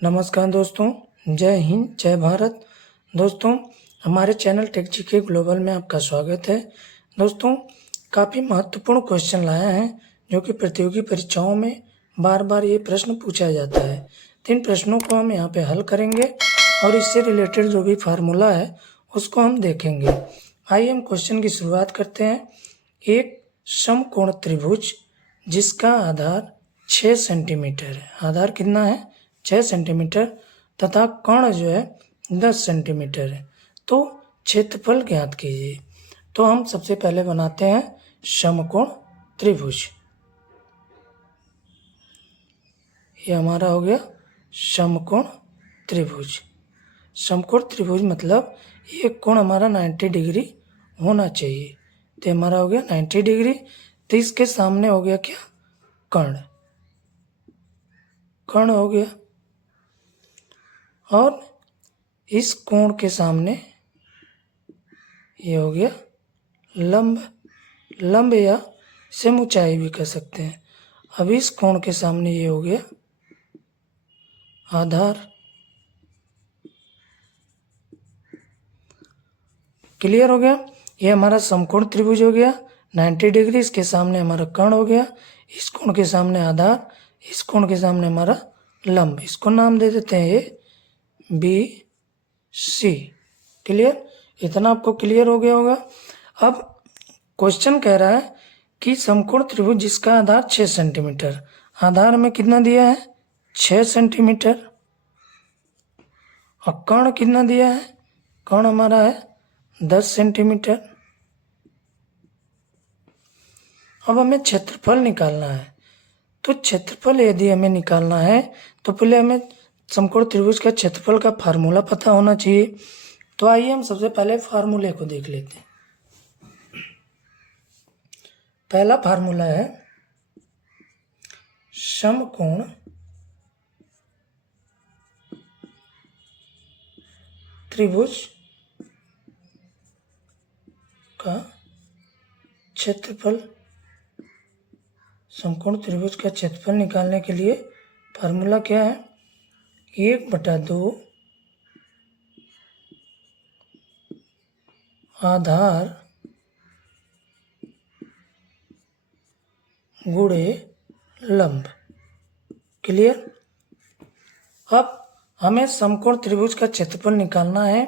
नमस्कार दोस्तों, जय हिंद, जय भारत। दोस्तों, हमारे चैनल टेक जीके ग्लोबल में आपका स्वागत है। दोस्तों, काफ़ी महत्वपूर्ण क्वेश्चन लाया है जो कि प्रतियोगी परीक्षाओं में बार बार ये प्रश्न पूछा जाता है। तो इन प्रश्नों को हम यहाँ पे हल करेंगे और इससे रिलेटेड जो भी फार्मूला है उसको हम देखेंगे। आइए हम क्वेश्चन की शुरुआत करते हैं। एक समकोण त्रिभुज जिसका आधार 6 सेंटीमीटर है। आधार कितना है? 6 सेंटीमीटर तथा कोण जो है 10 सेंटीमीटर है। तो क्षेत्रफल ज्ञात कीजिए। तो हम सबसे पहले बनाते हैं समकोण त्रिभुज। ये हमारा हो गया समकोण त्रिभुज। समकोण त्रिभुज मतलब ये कोण हमारा 90 डिग्री होना चाहिए। तो हमारा हो गया 90 डिग्री। तो इसके सामने हो गया क्या? कर्ण। कर्ण हो गया। और इस कोण के सामने ये हो गया लंब। लंब या इसे ऊंचाई भी कह सकते हैं। अब इस कोण के सामने ये हो गया आधार। क्लियर हो गया? ये हमारा समकोण त्रिभुज हो गया 90 डिग्री। इसके सामने हमारा कर्ण हो गया। इस कोण के सामने आधार, इस कोण के सामने हमारा लंब। इसको नाम दे देते हैं ये बी सी। क्लियर? इतना आपको क्लियर हो गया होगा। अब क्वेश्चन कह रहा है कि समकोण त्रिभुज जिसका आधार 6 सेंटीमीटर। आधार में कितना दिया है? 6 सेंटीमीटर। और कर्ण कितना दिया है? कर्ण हमारा है 10 सेंटीमीटर। अब हमें क्षेत्रफल निकालना है। तो क्षेत्रफल यदि हमें निकालना है तो पहले हमें समकोण त्रिभुज का क्षेत्रफल का फार्मूला पता होना चाहिए। तो आइए हम सबसे पहले फार्मूले को देख लेते हैं। पहला फार्मूला है समकोण त्रिभुज का क्षेत्रफल। समकोण त्रिभुज का क्षेत्रफल निकालने के लिए फार्मूला क्या है? 1/2 आधार गुणे लंब। क्लियर? अब हमें समकोण त्रिभुज का क्षेत्रफल निकालना है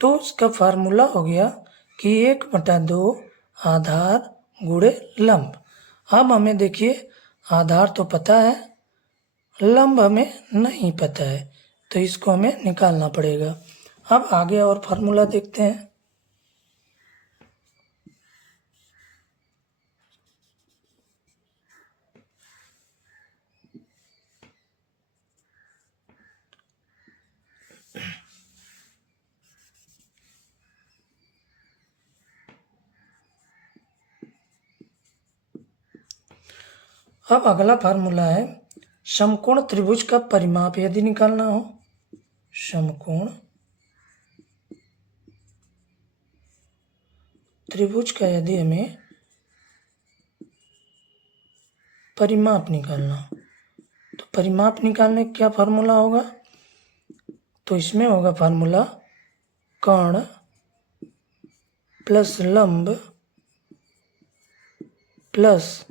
तो उसका फार्मूला हो गया कि 1/2 आधार गुणे लंब। अब हमें देखिए आधार तो पता है, लंब हमें नहीं पता है, तो इसको हमें निकालना पड़ेगा। अब आगे और फार्मूला देखते हैं। अब अगला फार्मूला है समकोण त्रिभुज का परिमाप यदि निकालना हो। समकोण त्रिभुज का यदि हमें परिमाप निकालना हो तो परिमाप निकालने का क्या फार्मूला होगा? तो इसमें होगा फार्मूला कर्ण प्लस लंब प्लस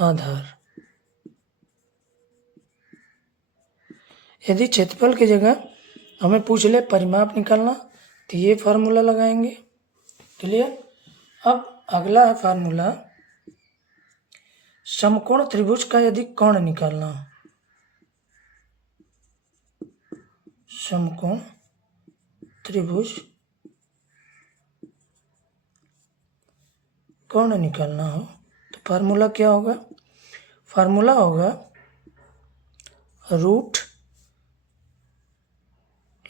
आधार। यदि क्षेत्रफल की जगह हमें पूछ ले परिमाप निकालना तो ये फार्मूला लगाएंगे। क्लियर? अब अगला है फार्मूला समकोण त्रिभुज का यदि कोण निकालना हो। समकोण त्रिभुज कोण निकालना हो तो फार्मूला क्या होगा? फार्मूला होगा रूट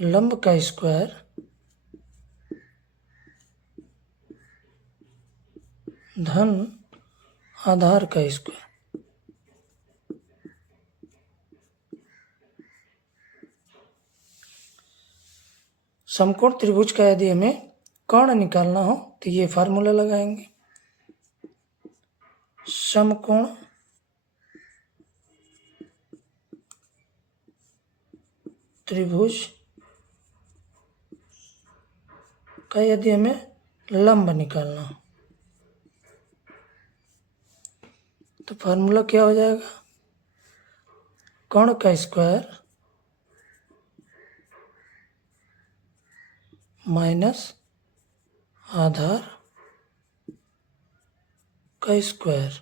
लंब का स्क्वायर धन आधार का स्क्वायर। समकोण त्रिभुज का यदि हमें कोण निकालना हो तो ये फार्मूला लगाएंगे। समकोण त्रिभुज का यदि हमें लंब निकालना हो तो फार्मूला क्या हो जाएगा, कोण का स्क्वायर माइनस आधार का स्क्वायर।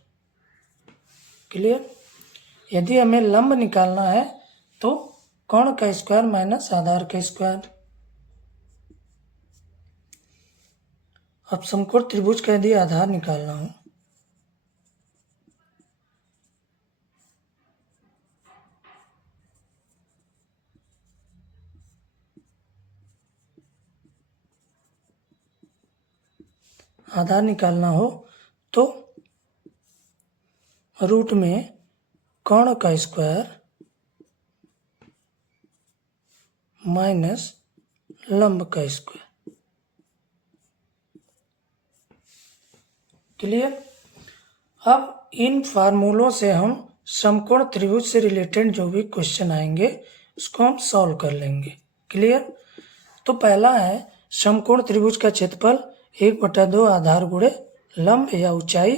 क्लियर। यदि हमें लंब निकालना है तो कोण का स्क्वायर माइनस आधार का स्क्वायर। अब समकोण त्रिभुज का यदि आधार निकालना हो तो रूट में कोण का स्क्वायर माइनस लंब का स्क्वायर। क्लियर। अब इन फार्मूलों से हम समकोण त्रिभुज से रिलेटेड जो भी क्वेश्चन आएंगे उसको हम सॉल्व कर लेंगे। क्लियर। तो पहला है समकोण त्रिभुज का क्षेत्रफल 1/2 आधार गुणे लंब या ऊंचाई,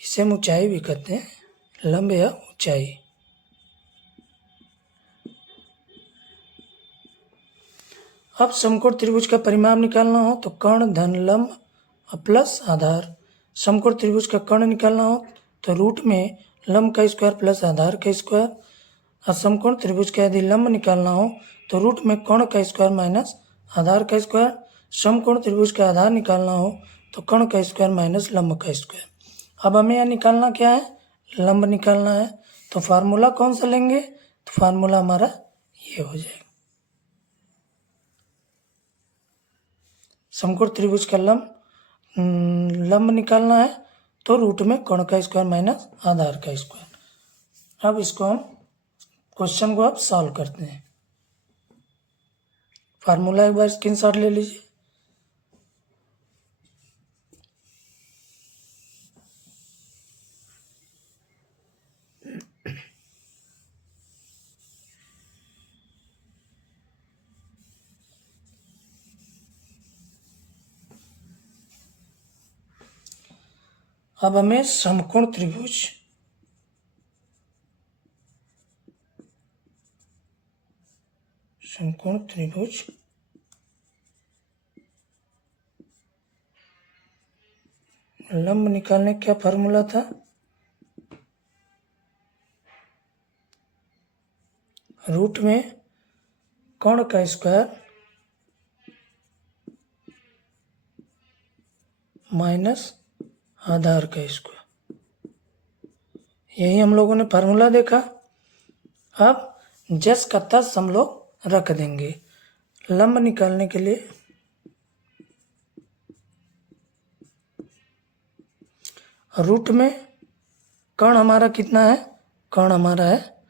इसे हम ऊंचाई भी कहते हैं, लंब या ऊंचाई। अब समकोण त्रिभुज का परिमाप निकालना हो तो कर्ण धन लंब प्लस आधार। समकोण त्रिभुज का कर्ण निकालना हो तो रूट में लंब का स्क्वायर प्लस आधार का स्क्वायर। और समकोण त्रिभुज का यदि लंब निकालना हो तो रूट में कोण का स्क्वायर माइनस आधार का स्क्वायर। समकोण त्रिभुज का आधार निकालना हो तो कोण का स्क्वायर माइनस लंब का स्क्वायर। अब हमें यहाँ निकालना क्या है, लंब निकालना है। तो फार्मूला कौन सा लेंगे, तो फार्मूला हमारा ये हो जाएगा। समकोण त्रिभुज का लंब निकालना है तो रूट में कोण का स्क्वायर माइनस आधार का स्क्वायर। अब इसको हम क्वेश्चन को अब सॉल्व करते हैं। फार्मूला एक बार स्क्रीनशॉट ले लीजिए। अब हमें समकोण त्रिभुज लंब निकालने का क्या फार्मूला था, रूट में कोण का स्क्वायर माइनस आधार का स्क्वायर। यही हम लोगों ने फार्मूला देखा। अब जस का तस हम लोग रख देंगे लंब निकालने के लिए। रूट में कोण हमारा कितना है, कोण हमारा है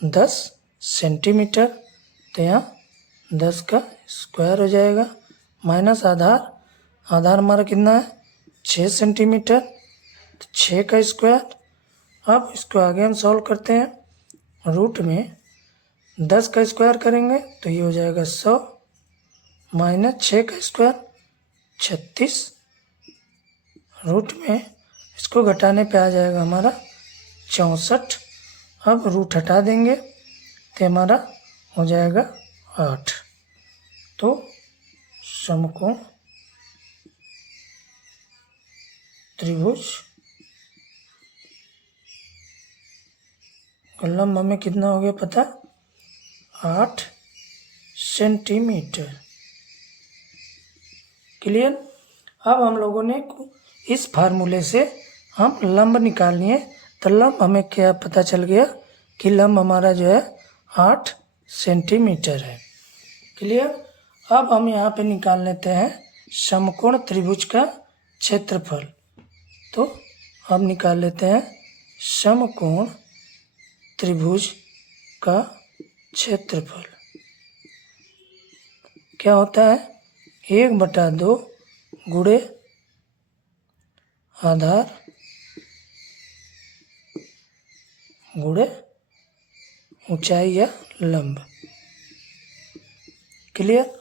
10 सेंटीमीटर, तो यहाँ 10 का स्क्वायर हो जाएगा माइनस आधार हमारा कितना है 6 सेंटीमीटर, तो 6 का स्क्वायर। अब इसको आगे हम सॉल्व करते हैं। रूट में 10 का स्क्वायर करेंगे तो ये हो जाएगा 100 माइनस 6 का स्क्वायर 36। रूट में इसको घटाने पे आ जाएगा हमारा 64। अब रूट हटा देंगे तो हमारा हो जाएगा 8। तो समकोण त्रिभुज का लंब हमें कितना हो गया पता, 8 सेंटीमीटर। क्लियर। अब हम लोगों ने इस फार्मूले से हम लंब निकालनी है, तो लंब हमें क्या पता चल गया कि लंब हमारा जो है 8 सेंटीमीटर है। क्लियर। अब हम यहाँ पे निकाल लेते हैं समकोण त्रिभुज का क्षेत्रफल। तो अब निकाल लेते हैं समकोण त्रिभुज का क्षेत्रफल। क्या होता है, 1/2 गुणे आधार गुणे ऊंचाई या लंब। क्लियर।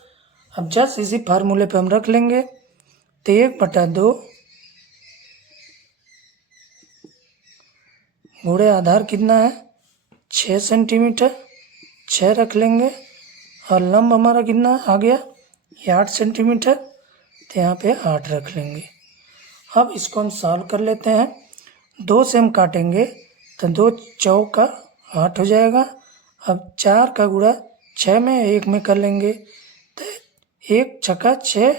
अब जस्ट इसी फार्मूले पे हम रख लेंगे, तो 1/2 गुणे आधार कितना है 6 सेंटीमीटर, 6 रख लेंगे, और लंब हमारा कितना आ गया ये 8 सेंटीमीटर, तो यहाँ पे 8 रख लेंगे। अब इसको हम सॉल्व कर लेते हैं। 2 से हम काटेंगे तो 2 चौका 8 हो जाएगा। अब 4 का गुणा 6 में 1 में कर लेंगे, तो 1 छक्का 6,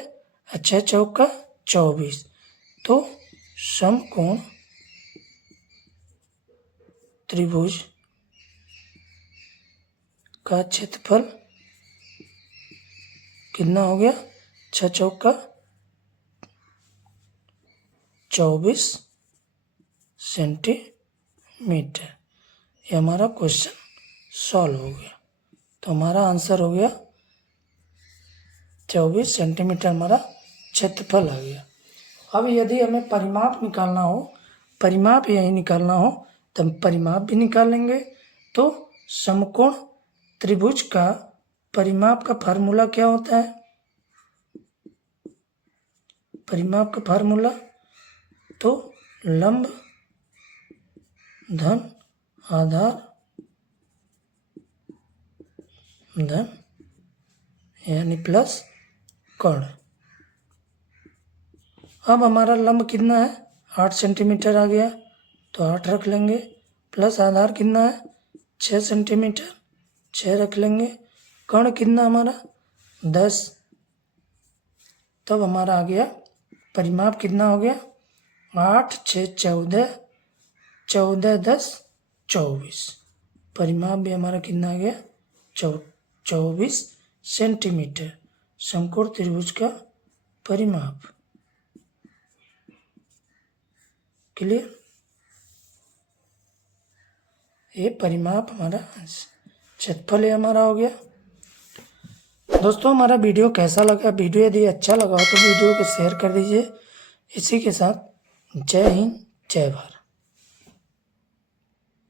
6 चौका 24। तो समकोण त्रिभुज का क्षेत्रफल कितना हो गया 6 चौका 24 सेंटीमीटर। ये हमारा क्वेश्चन सॉल्व हो गया। तो हमारा आंसर हो गया 24 सेंटीमीटर हमारा क्षेत्रफल आ गया। अब यदि हमें परिमाप निकालना हो, परिमाप यही निकालना हो, तो हम परिमाप भी निकालेंगे। तो समकोण त्रिभुज का परिमाप का फार्मूला क्या होता है? परिमाप का फार्मूला तो लंब धन आधार धन यानी प्लस कर्ण। अब हमारा लंब कितना है 8 सेंटीमीटर आ गया, तो 8 रख लेंगे, प्लस आधार कितना है 6 सेंटीमीटर, 6 रख लेंगे, कर्ण कितना हमारा 10। तब हमारा आ गया परिमाप कितना हो गया 8 6 14, 14 10 24। परिमाप भी हमारा कितना आ गया 24 सेंटीमीटर। समकोण त्रिभुज का परिमाप। क्लियर। ये परिमाप हमारा क्षेत्रफल हमारा हो गया। दोस्तों हमारा वीडियो कैसा लगा? वीडियो यदि अच्छा लगा हो तो वीडियो को शेयर कर दीजिए। इसी के साथ जय हिंद जय भारत।